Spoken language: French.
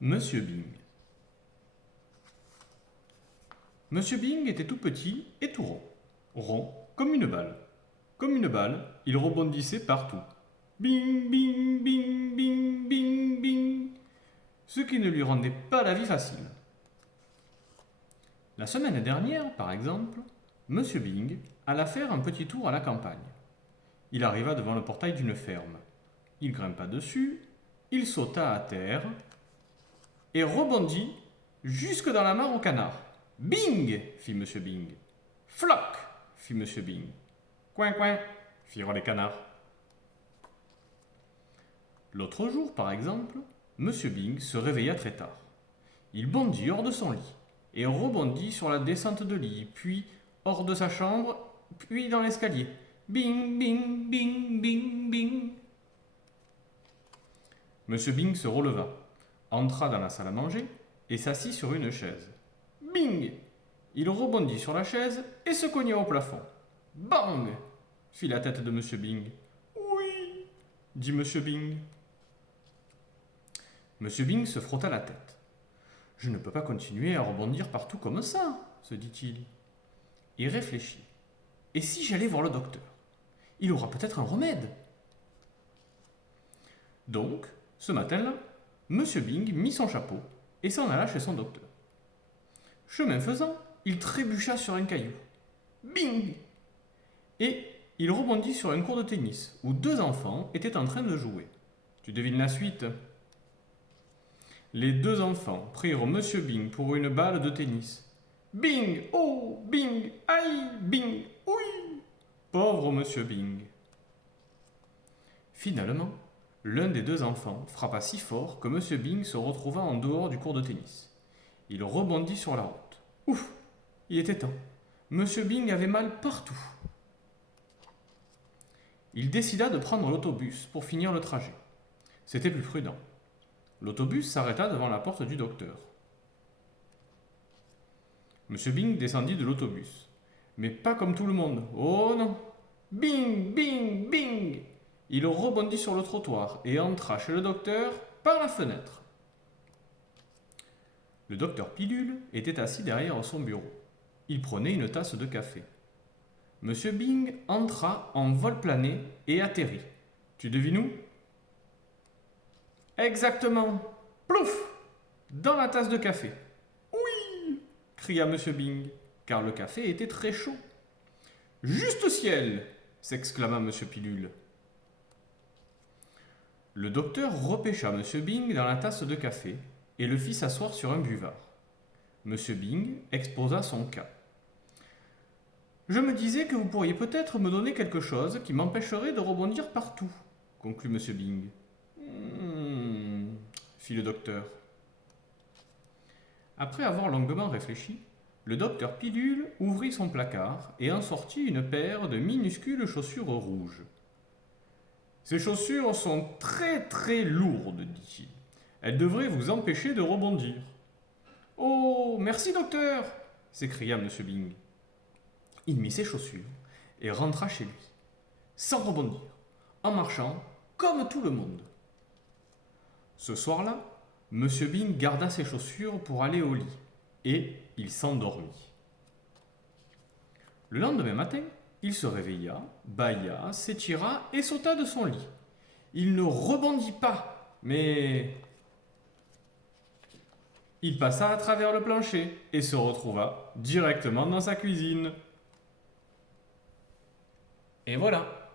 Monsieur Bing. Monsieur Bing était tout petit et tout rond. Rond comme une balle. Comme une balle, il rebondissait partout. Bing, bing, bing, bing, bing, bing. Ce qui ne lui rendait pas la vie facile. La semaine dernière, par exemple, Monsieur Bing alla faire un petit tour à la campagne. Il arriva devant le portail d'une ferme. Il grimpa dessus, il sauta à terre et rebondit jusque dans la mare au canard. Bing fit Monsieur Bing. Floc fit Monsieur Bing. Coin coin firent les canards. L'autre jour, par exemple, Monsieur Bing se réveilla très tard. Il bondit hors de son lit et rebondit sur la descente de lit, puis hors de sa chambre, puis dans l'escalier. Bing, bing, bing, bing, bing. Monsieur Bing se releva, entra dans la salle à manger et s'assit sur une chaise. Bing! Il rebondit sur la chaise et se cogna au plafond. Bang! Fit la tête de Monsieur Bing. Oui! Dit Monsieur Bing. Monsieur Bing se frotta la tête. Je ne peux pas continuer à rebondir partout comme ça, se dit-il. Il réfléchit. Et si j'allais voir le docteur? Il aura peut-être un remède. Donc, ce matin-là, Monsieur Bing mit son chapeau et s'en alla chez son docteur. Chemin faisant, il trébucha sur un caillou. Bing! Et il rebondit sur un court de tennis où deux enfants étaient en train de jouer. Tu devines la suite? Les deux enfants prirent Monsieur Bing pour une balle de tennis. Bing! Oh! Bing! Aïe! Bing! Oui! Pauvre Monsieur Bing. Finalement, l'un des deux enfants frappa si fort que Monsieur Bing se retrouva en dehors du court de tennis. Il rebondit sur la route. Ouf! Il était temps. Monsieur Bing avait mal partout. Il décida de prendre l'autobus pour finir le trajet. C'était plus prudent. L'autobus s'arrêta devant la porte du docteur. Monsieur Bing descendit de l'autobus. Mais pas comme tout le monde. Oh non! Bing! Bing! Bing! Il rebondit sur le trottoir et entra chez le docteur par la fenêtre. Le docteur Pilule était assis derrière son bureau. Il prenait une tasse de café. Monsieur Bing entra en vol plané et atterrit. Tu devines où? Exactement. Plouf! Dans la tasse de café. Oui! Cria Monsieur Bing, car le café était très chaud. Juste au ciel! S'exclama Monsieur Pilule. Le docteur repêcha Monsieur Bing dans la tasse de café et le fit s'asseoir sur un buvard. Monsieur Bing exposa son cas. Je me disais que vous pourriez peut-être me donner quelque chose qui m'empêcherait de rebondir partout, conclut Monsieur Bing. Fit le docteur. Après avoir longuement réfléchi, le docteur Pilule ouvrit son placard et en sortit une paire de minuscules chaussures rouges. Ces chaussures sont très très lourdes, dit-il. Elles devraient vous empêcher de rebondir. Oh, merci docteur! S'écria Monsieur Bing. Il mit ses chaussures et rentra chez lui, sans rebondir, en marchant comme tout le monde. Ce soir-là, Monsieur Bing garda ses chaussures pour aller au lit et il s'endormit. Le lendemain matin, il se réveilla, bâilla, s'étira et sauta de son lit. Il ne rebondit pas, mais il passa à travers le plancher et se retrouva directement dans sa cuisine. Et voilà.